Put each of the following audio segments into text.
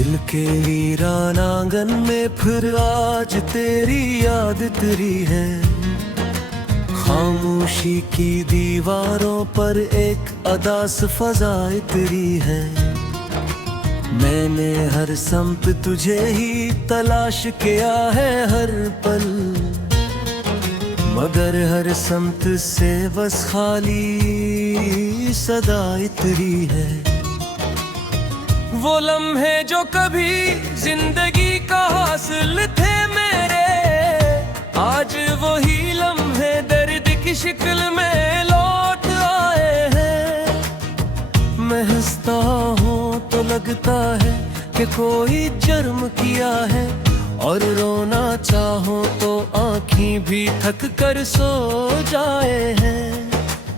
दिल के वीरान आंगन में फिर आज तेरी याद तेरी है। खामोशी की दीवारों पर एक अदास फजा तेरी है। मैंने हर समत तुझे ही तलाश किया है हर पल, मगर हर समत से बस खाली सदा तेरी है। वो लम्हे जो कभी जिंदगी का हासिल थे मेरे, आज वही लम्हे दर्द की शिक्ल में लौट आए हैं। मैं हंसता हूँ तो लगता है कि कोई जुर्म किया है, और रोना चाहो तो आँखें भी थक कर सो जाए हैं।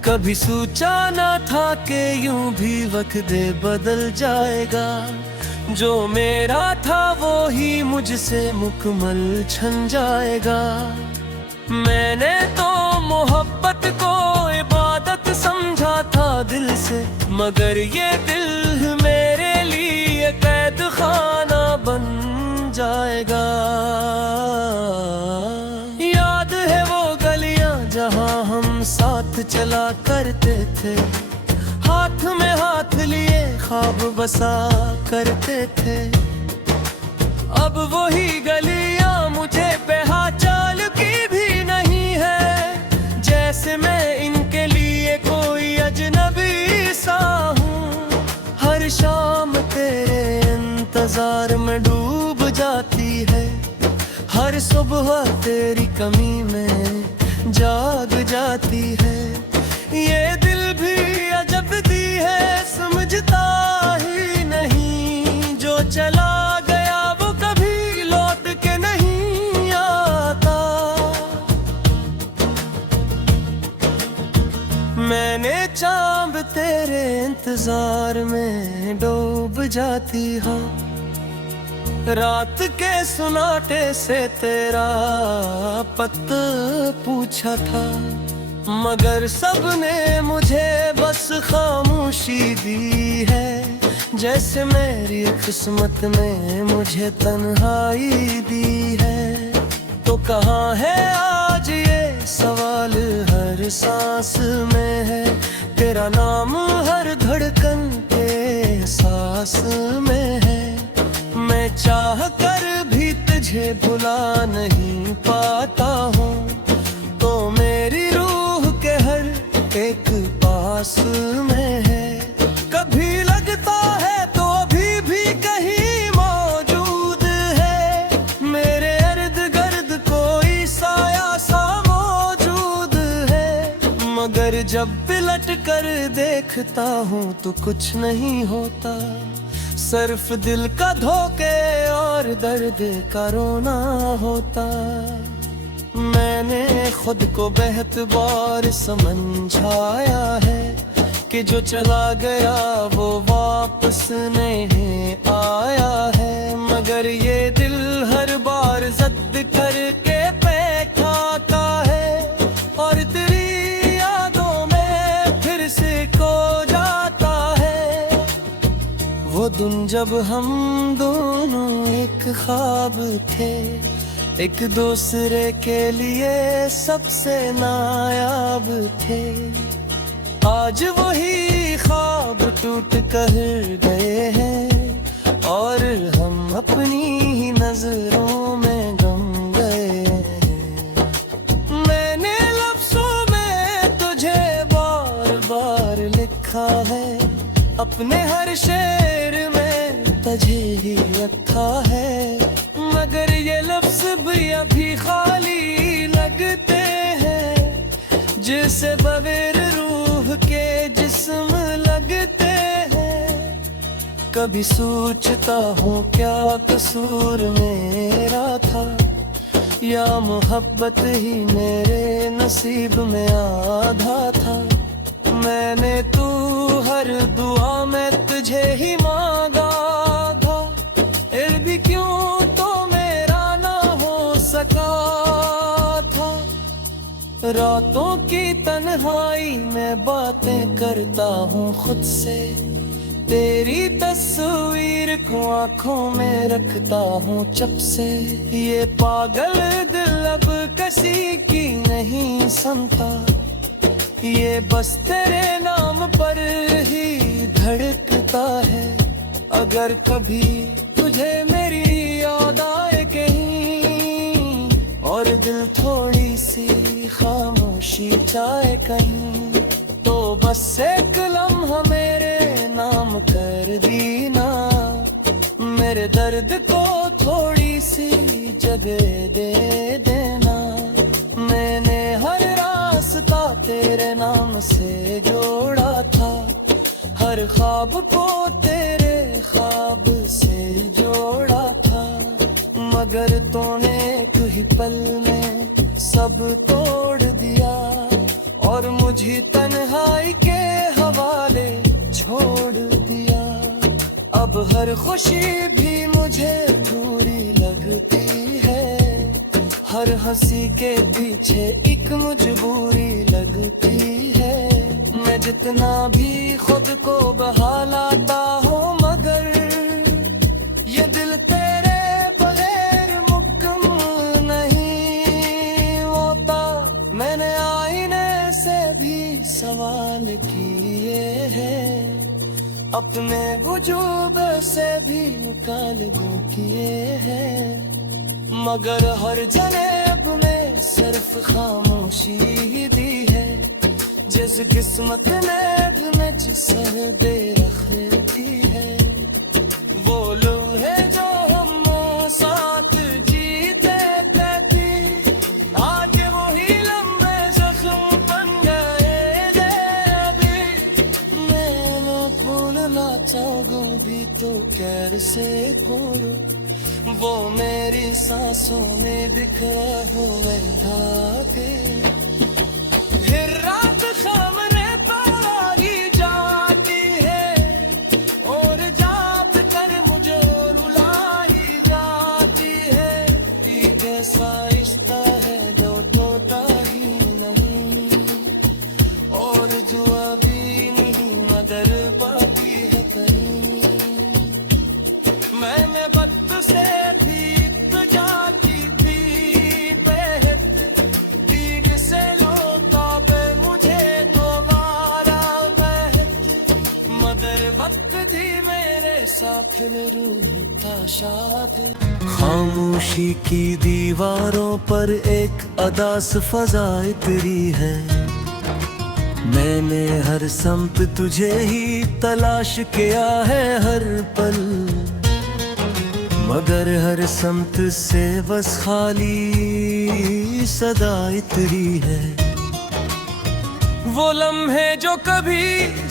कभी सोचा ना था कि यूं भी वक्त बदल जाएगा, जो मेरा था वो ही मुझसे मुकम्मल छन जाएगा। मैंने तो मोहब्बत को इबादत समझा था दिल से, मगर ये दिल मेरे लिए कैद खाना बन जाएगा। याद है वो गलियां जहां हम साथ चला करते थे, हाथ में हाथ लिए ख्वाब बसा करते थे। अब वही गलियां मुझे पहचान की भी नहीं है, जैसे मैं इनके लिए कोई अजनबी सा हूँ। हर शाम तेरे इंतजार में डूब जाती है, हर सुबह तेरी कमी में जाग जाती है। ये दिल भी अजब दी है, समझता ही नहीं, जो चला गया वो कभी लौट के नहीं आता। मैंने चांद तेरे इंतजार में डूब जाती हूँ, रात के सुनाटे से तेरा पता पूछा था, मगर सबने मुझे बस खामोशी दी है। जैसे मेरी किस्मत ने मुझे तन्हाई दी है। तो कहाँ है आज ये सवाल हर सांस में है, तेरा नाम हर धड़कन के सांस में है। मैं चाह कर भी तुझे भुला नहीं पाता हूँ, तो मेरी रूह के हर एक पास में है। कभी लगता है तो अभी भी कहीं मौजूद है, मेरे इर्द गिर्द कोई साया सा मौजूद है। मगर जब पलट कर देखता हूँ तो कुछ नहीं होता, सिर्फ दिल का धोखे और दर्द का रोना होता। मैंने खुद को बेहद बार समझाया है कि जो चला गया वो वापस नहीं आया है, मगर ये दिल हर बार जिद करके पे खाता है, और तेरी यादों में फिर से खो जाता है। वो दिन जब हम दोनों एक ख्वाब थे, एक दूसरे के लिए सबसे नायाब थे। आज वही ख्वाब टूट कर गए हैं, और हम अपनी ही नजरों में गम गए हैं। मैंने लफ्जों में तुझे बार बार लिखा है, अपने हर शेर में तुझे ही रखा है, मगर ये लफ्ज भी अभी खाली लगते हैं, जिसे बगैर रूह के जिस्म लगते हैं। कभी सोचता हूँ क्या कसूर मेरा था, या मोहब्बत ही मेरे नसीब में आधा था। मैंने तू हर दुआ में तुझे ही मांगा था, फिर भी क्यों तो मेरा ना हो सका था। रातों की तन्हाई में बातें करता हूँ खुद से, तेरी तस्वीर को आंखों में रखता हूँ जब से, ये पागल दिल अब किसी की नहीं सुनता, ये बस तेरे नाम पर ही धड़कता है। अगर कभी तुझे मेरी याद आए कहीं, और दिल थोड़ी सी खामोशी चाहे कहीं, तो बस एक लम्हा मेरे नाम कर दीना, मेरे दर्द को थोड़ी सी जगह दे देना। मैंने हर रास्ता तेरे नाम से जोड़ा था, हर ख्वाब को तेरे ख्वाब से जोड़ा था, मगर तूने एक ही पल में सब तोड़ दिया, और मुझे तन्हाई के हवाले छोड़ दिया। अब हर खुशी भी मुझे बुरी लगती है, हर हंसी के पीछे एक मजबूरी लगती है। मैं जितना भी खुद को बहालाता हूँ, मगर ये दिल तेरे बगैर मुकम्मल नहीं होता। मैंने आईने से भी सवाल किए हैं, अपने वजूद से भी मुतालिबे किए हैं, मगर हर जनेब में सिर्फ खामोशी ही दी है। जिस किस्मत ने जिसर दे रखी है, वो लोग है जो हम साथ जीते थे, आज वही लम्बे जख्म बन गए थे। अभी मैं भूलना चाहूँ भी तो कैसे भूलूं, वो मेरी सांसों में बिखरे हुए धागे। फिर रात सामने पारी जाती है, और जात कर मुझे रुलाई जाती है। एक ऐसा रिश्ता है जो टूटा ही नहीं, और जो अभी नहीं मगर बाकी है कहीं। मैंने वक्त से ठीक जाती थी बेहद, तीर से लोटा पे मुझे दोबारा बहत, मगर वक्त थी मेरे साथ रूह था शाद। खामोशी की दीवारों पर एक अदास फजा उतरी है, मैंने हर संप तुझे ही तलाश किया है हर पल, मगर हर समत से बस खाली सदा इतरी है। वो लम्हे जो कभी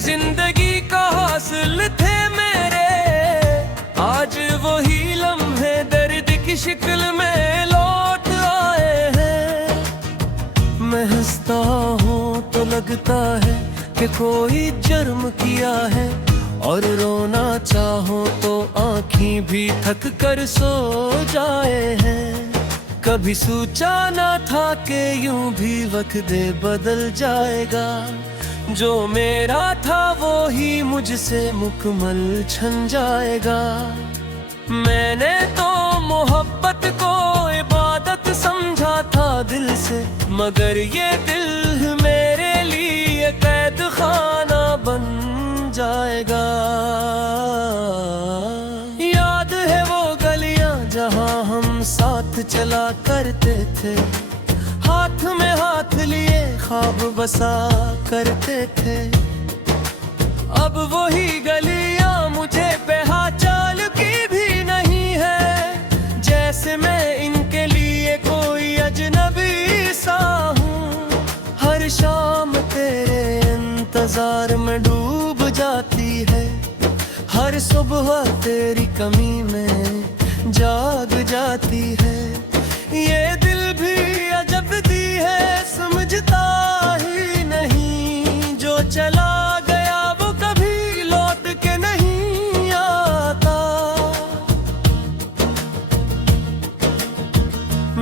जिंदगी का हासिल थे मेरे, आज वही लम्हे दर्द की शिक्ल में लौट आए हैं। मैं हंसता हूँ तो लगता है कि कोई जुर्म किया है, और रोना चाहो तो आँखें भी थक कर सो जाए हैं। कभी सोचा ना था कि यूं भी वक्त बदल जाएगा, जो मेरा था वो ही मुझसे मुकम्मल छन जाएगा। मैंने तो मोहब्बत को इबादत समझा था दिल से, मगर ये दिल मेरे लिए कैद खाना बन जाएगा। याद है वो गलियां जहां हम साथ चला करते थे, हाथ में हाथ लिए ख्वाब बसा करते थे। अब वही गलियां मुझे पहचान की भी नहीं है, जैसे मैं इनके लिए कोई अजनबी सा हूँ। हर शाम तेरे इंतजार में डूब जाती है, हर सुबह तेरी कमी में जाग जाती है। ये दिल भी अजब दी है, समझता ही नहीं, जो चला गया वो कभी लौट के नहीं आता।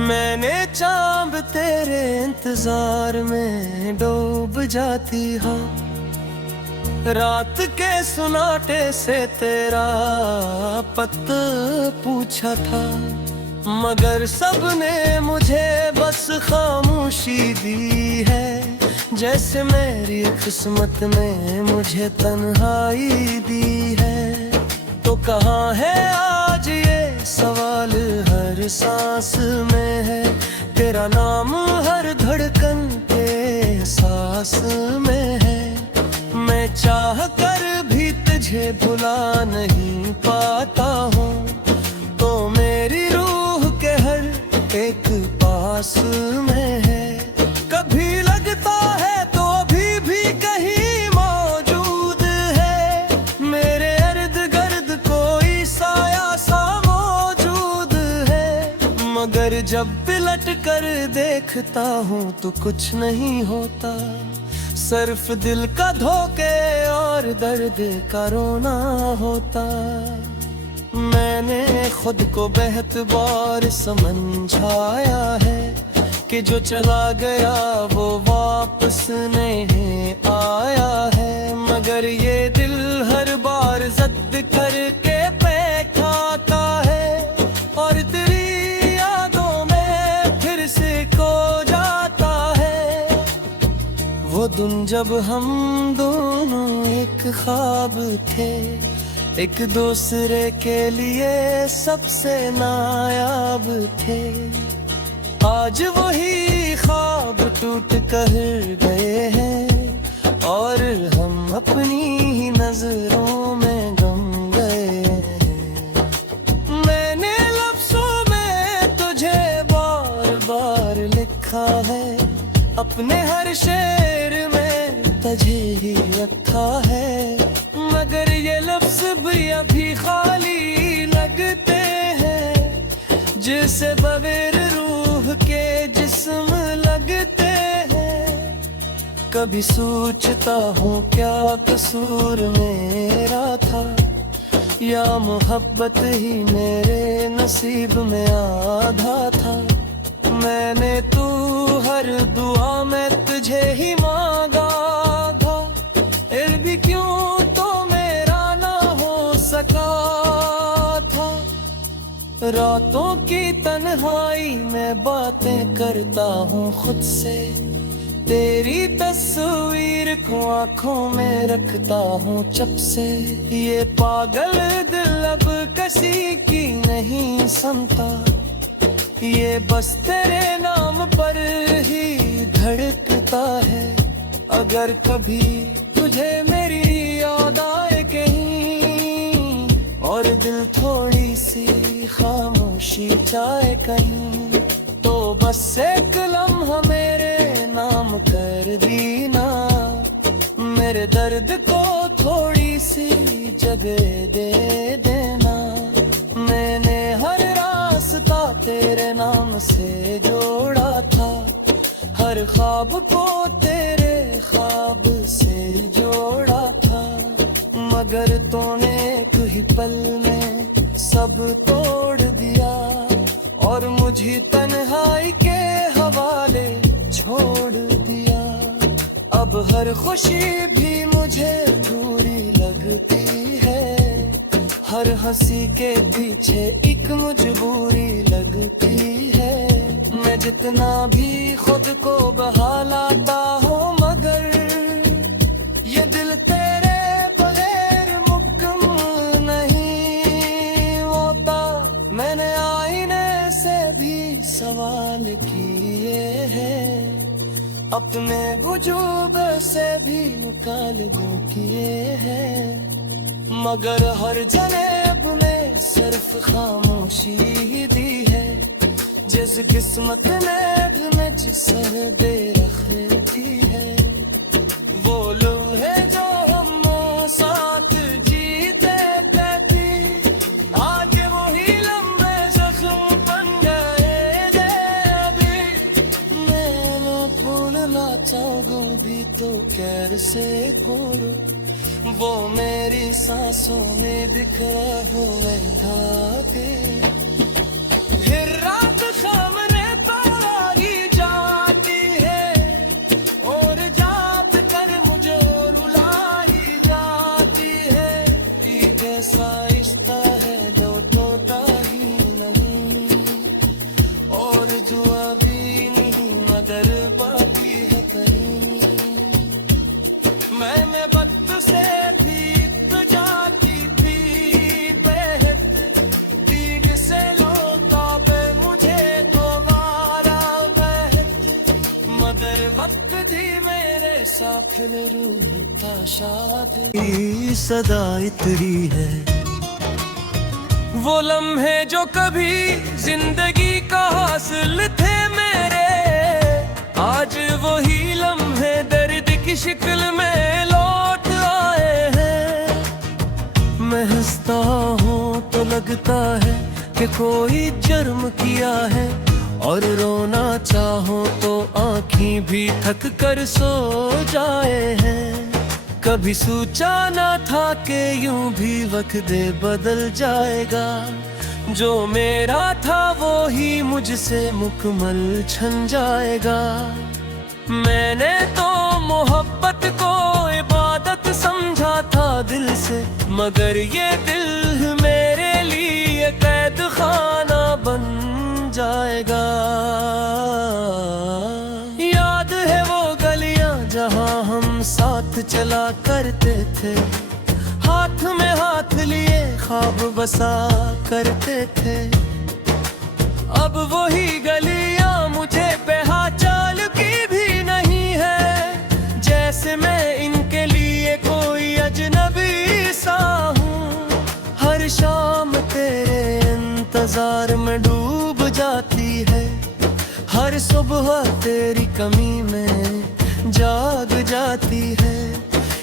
मैंने चांद तेरे इंतजार में डूब जाती हाँ, रात के सुनाटे से तेरा पता पूछा था, मगर सबने मुझे बस खामोशी दी है। जैसे मेरी किस्मत ने मुझे तन्हाई दी है। तो कहाँ है आज ये सवाल हर सांस में है, तेरा नाम हर धड़कन के सांस में है। मैं चाह कर भी तुझे भुला नहीं पाता हूँ, तो मेरी रूह के हर एक पास में है। कभी लगता है तो अभी भी कहीं मौजूद है, मेरे इर्द गिर्द कोई साया सा मौजूद है। मगर जब पलट कर देखता हूँ तो कुछ नहीं होता, सिर्फ दिल का धोखे और दर्द का रोना होता। मैंने खुद को बेहद बार समझाया है कि जो चला गया वो वापस नहीं आया है। मगर ये दिल हर बार जिद करके बैठाता है, और तेरी यादों में फिर से खो जाता है। वो दिन जब हम दोनों एक ख्वाब थे, एक दूसरे के लिए सबसे नायाब थे। आज वही ख्वाब टूट कर गए हैं, और हम अपनी ही नजरों में गम गए हैं। मैंने लफ्जों में तुझे बार बार लिखा है, अपने हर शेर में तुझे ही रखा है। मगर ये लफ्ज भी अभी खाली लगते हैं, जिसे बगैर रूह के जिस्म लगते हैं। कभी सोचता हूँ क्या कसूर मेरा था, या मोहब्बत ही मेरे नसीब में आधा था। मैंने तू हर दुआ में तुझे ही मांगा था, फिर भी क्यों तो मेरा ना हो सका था। रातों की तन्हाई में बातें करता हूँ खुद से, तेरी तस्वीर को आंखों में रखता हूँ चप से। ये पागल दिल अब किसी की नहीं सुनता, ये बस तेरे नाम पर ही धड़कता है। अगर कभी तुझे मेरी याद आए कहीं, और दिल थोड़ी सी खामोशी चाहे कहीं, तो बस एक लम्हा मेरे नाम कर दीना। मेरे दर्द को थोड़ी सी जगह दे देना। मैंने हर रास्ता तेरे नाम से जोड़ा था, हर ख्वाब को तेरे ख्वाब से जोड़ा था। मगर तूने एक ही पल में सब तोड़ दिया, और मुझे तन्हाई के हवाले छोड़ दिया। अब हर खुशी भी मुझे बुरी लगती है, हर हंसी के पीछे एक मजबूरी लगती है। मैं जितना भी खुद को बहालाता हूँ, मगर ये दिल तेरे बगैर मुकम्मल नहीं होता। मैंने आईने से भी सवाल किए हैं, अपने वजूद से भी मुकालबे किए हैं। मगर हर जनेब ने सिर्फ खामोशी ही दी है, जिस किस्मत ने में जिसे दे रखी है। वो लोग है जो हम साथ जीते कहती, आज वही लम्बे जख्म बन गए थे। अभी मैं भूलना चाहूँ भी तो कैसे भूलूं, वो मेरी सांसों में दिखरा हुए धागे। फिर रात सामने तारी जाती है, और जात कर मुझे रुला ही साफिल रूह था शाद सदा इतरी है। वो लम्हे जो कभी जिंदगी का हासिल थे मेरे, आज वही लम्हे दर्द की शिक्ल में लौट आए हैं। मैं हंसता हूँ तो लगता है कि कोई जुर्म किया है, और रोना चाहो तो आँखें भी थक कर सो जाए हैं। कभी सोचा ना था कि यूं भी वक्त बदल जाएगा, जो मेरा था वो ही मुझसे मुकम्मल छन जाएगा। मैंने तो मोहब्बत को इबादत समझा था दिल से, मगर ये दिल मेरे लिए कैद खाना बन जाएगा। याद है वो गलियां जहां हम साथ चला करते थे, हाथ में हाथ लिए ख्वाब बसा करते थे। अब वही गलियां मुझे पहचान की भी नहीं है, जैसे मैं इनके लिए कोई अजनबी सा हूँ। हर शाम तेरे इंतजार में डूब जाती है, हर सुबह तेरी कमी में जाग जाती है।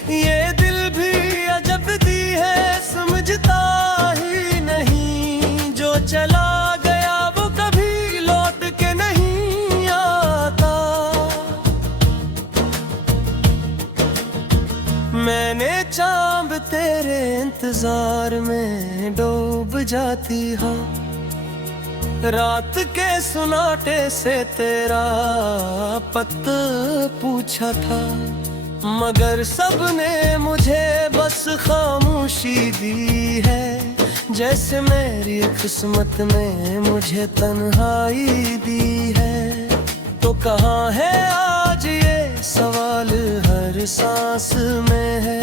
ये दिल भी अजब दी है, समझता ही नहीं, जो चला गया वो कभी लौट के नहीं आता। मैंने चांद तेरे इंतजार में डूब जाती हूँ, रात के सुनाटे से तेरा पता पूछा था, मगर सबने मुझे बस खामोशी दी है। जैसे मेरी किस्मत में मुझे तन्हाई दी है। तो कहाँ है आज ये सवाल हर सांस में है,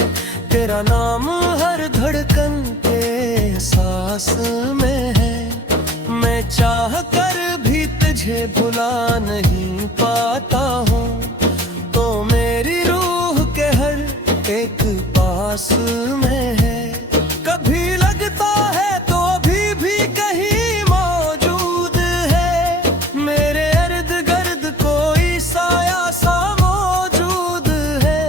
तेरा नाम हर धड़कन के सांस में है। मैं चाह कर भी तुझे भुला नहीं पाता हूँ, तो मेरी रूह के हर एक पास में है। कभी लगता है तो अभी भी कहीं मौजूद है, मेरे इर्द गिर्द कोई साया सा मौजूद है।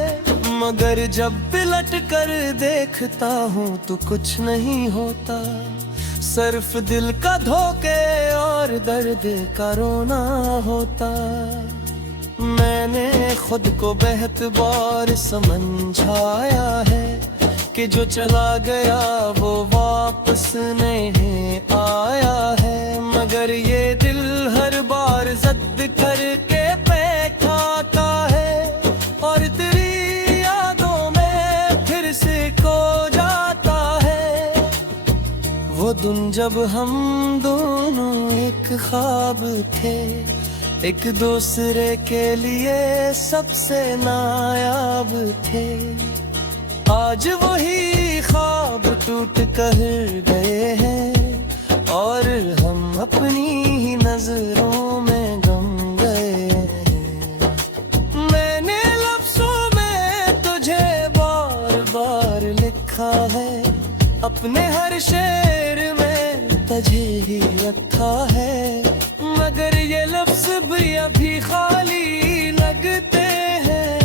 मगर जब पलट कर देखता हूँ तो कुछ नहीं होता, सिर्फ दिल का धोखे और दर्द का रोना होता। मैंने खुद को बेहद बार समझाया है कि जो चला गया वो वापस नहीं आया है, मगर ये दिल हर बार जिद करके बैठाता है, और तेरी यादों में फिर से खो जाता है। वो दिन जब हम दोनों एक ख्वाब थे, एक दूसरे के लिए सबसे नायाब थे। आज वही ख्वाब टूट कर गए हैं, और हम अपनी ही नजरों में गम गए हैं। मैंने लफ्जों में तुझे बार बार लिखा है, अपने हर शेर में तुझे ही रखा है, मगर ये लफ्ज भी अभी खाली लगते हैं,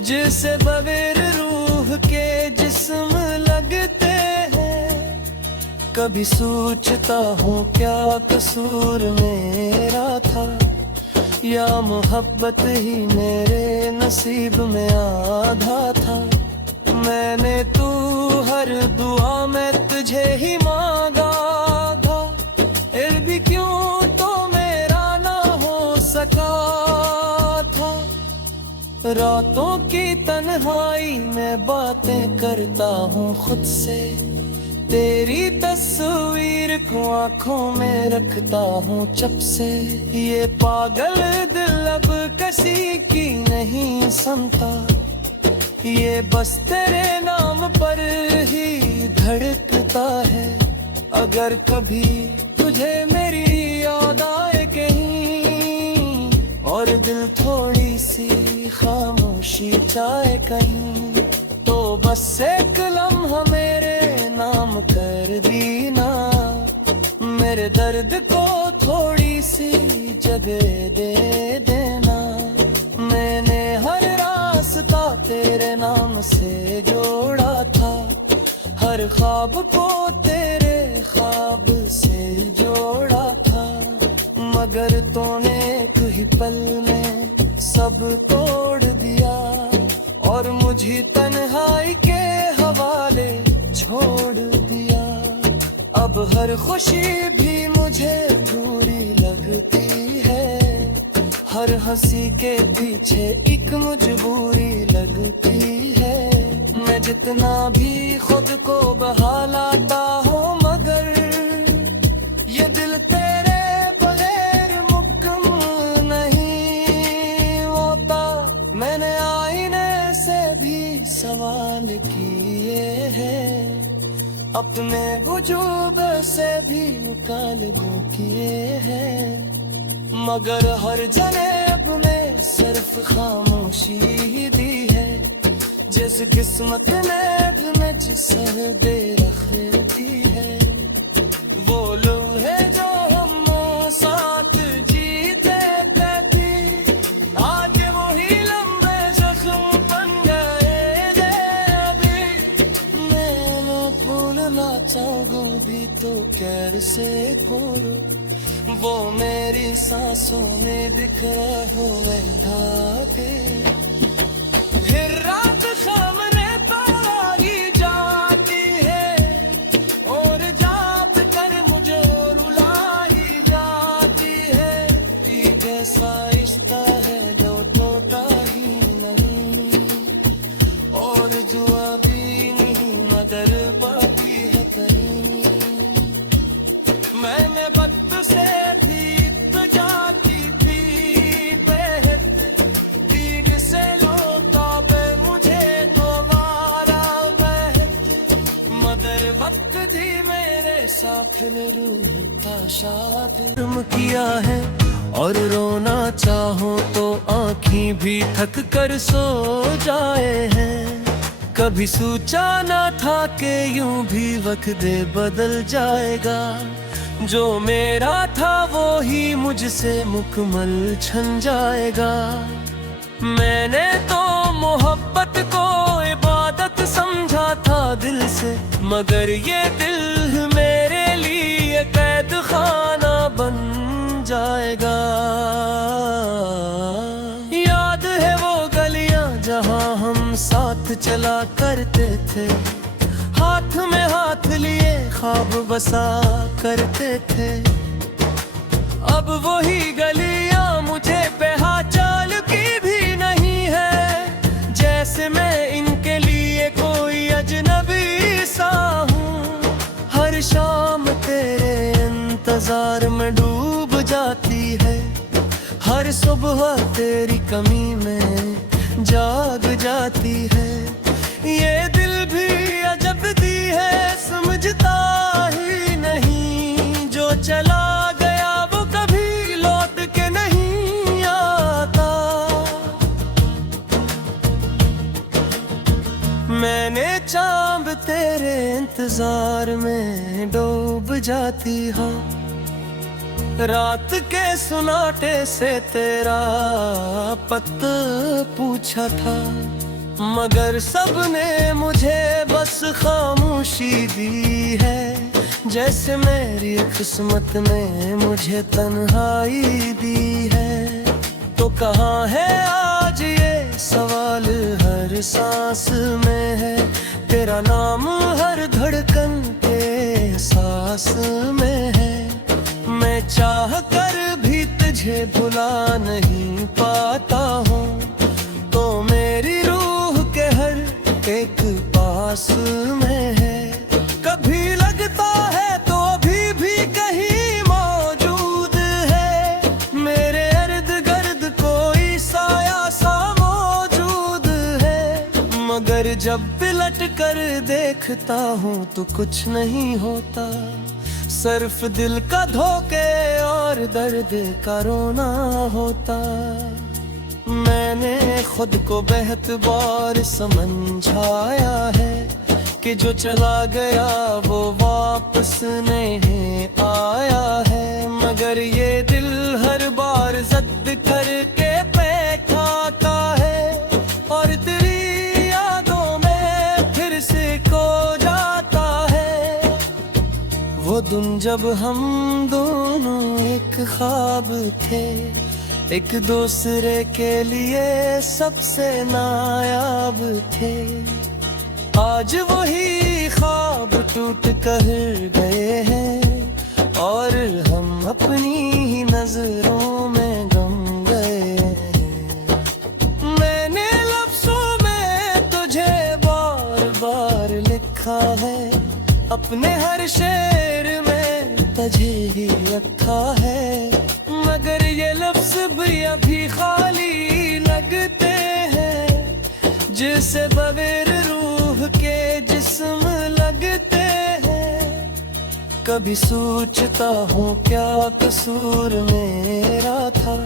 जिसे बगैर रूह के जिस्म लगते हैं। कभी सोचता हूँ क्या कसूर मेरा था, या मोहब्बत ही मेरे नसीब में आधा था। मैंने तू हर दुआ में तुझे ही मांगा था, फिर भी क्यों तो मेरा ना हो सका था। रातों की तन्हाई में बातें करता हूँ खुद से, तेरी तस्वीर को आँखों में रखता हूँ जब से। ये पागल दिल अब किसी की नहीं सुनता, ये बस तेरे नाम पर ही धड़कता है। अगर कभी तुझे मेरी याद आए कहीं, और दिल थोड़ी सी खामोशी जाए कहीं, तो बस एक लम्हा मेरे नाम कर दीना। मेरे दर्द को थोड़ी सी जगह दे देना। मैंने हर रास्ता तेरे नाम से जोड़ा था, हर ख्वाब को तेरे ख्वाब से जोड़ा था। मगर तूने एक ही पल में सब तोड़ दिया, और मुझे तन्हाई के हवाले छोड़ दिया। अब हर खुशी भी मुझे बुरी लगती है, हर हंसी के पीछे एक मजबूरी लगती है। मैं जितना भी खुद को बहालाता हूँ, मगर ये दिल तेरे बगैर मुकम्मल नहीं होता। मैंने आईने से भी सवाल किए हैं, अपने वजूद से भी मुतालिबे किए हैं, मगर हर जनेब में सिर्फ खामोशी ही दी है। जिस किस्मत ने में जिसर दे रखी है, वो लोग है जो हम साथ जीते कभी। आज वही लम्बे जख्म बन गए थे अभी। मैं भूलना चाहूँ भी तो कैसे भूलूं, वो मेरी सांसों में दिख रहे हुए धागे। फिर रात सामने पाई जाती है, और जात कर मुझे रुलाई जाती है। एक ऐसा रिश्ता है जो टूटा ही नहीं, और जुआ भी नहीं मगर बाकी है कहीं। मैंने वक्त से ठीक जाती थी बेहद, तीर से लोटा पे मुझे दोबारा बहत। मगर वक्त थी मेरे साथ में रूह था शाद किया है, और रोना चाहो तो आँखें भी थक कर सो जाए हैं। कभी सोचा ना था कि यूं भी वक्त बदल जाएगा, जो मेरा था वो ही मुझसे मुकम्मल छन जाएगा। मैंने तो मोहब्बत को इबादत समझा था दिल से, मगर ये दिल मेरे लिए कैद खाना बन जाएगा। याद है वो गलियां जहां हम साथ चला करते थे, हाथ में हाथ लिए ख्वाब बसा करते थे। अब वही गलियां मुझे पहचान की भी नहीं है, जैसे मैं इनके लिए कोई अजनबी सा हूँ। हर शाम तेरे इंतजार में डूब जाती है, हर सुबह तेरी कमी में जाग जाती है। ये दिल भी अजब दी है, समझता ही नहीं। जो चला गया वो कभी लौट के नहीं आता। मैंने चांद तेरे इंतजार में डूब जाती हूँ, रात के सुनाटे से तेरा पता पूछा था, मगर सबने मुझे बस खामोशी दी है। जैसे मेरी किस्मत में मुझे तन्हाई दी है। तो कहाँ है आज ये सवाल हर सांस में है, तेरा नाम हर धड़कन के सांस में है। मैं चाह कर भी तुझे भुला नहीं पाता हूँ, तो मेरी रूह के हर एक पास में है। कभी लगता है तो अभी भी कहीं मौजूद है, मेरे इर्द गिर्द कोई साया सा मौजूद है। मगर जब पलट कर देखता हूँ तो कुछ नहीं होता, सिर्फ दिल का धोखे और दर्द का रोना होता। मैंने खुद को बेहद बार समझाया है कि जो चला गया वो वापस नहीं आया है, मगर ये दिल हर बार जिद करके बैठा आता है और तेरी यादों में फिर से खो जाता है। वो दिन जब हम दोनों एक ख्वाब थे, एक दूसरे के लिए सबसे नायाब थे। आज वही ख्वाब टूट कर गए हैं और हम अपनी ही नजरों में गम गए हैं। मैंने लफ्जों में तुझे बार बार लिखा है, अपने हर शेर में तुझे ही रखा है, मगर ये लफ्ज भी अभी खाली लगते हैं, जिसे बगैर रूह के जिस्म लगते हैं। कभी सोचता हूँ क्या कसूर मेरा था,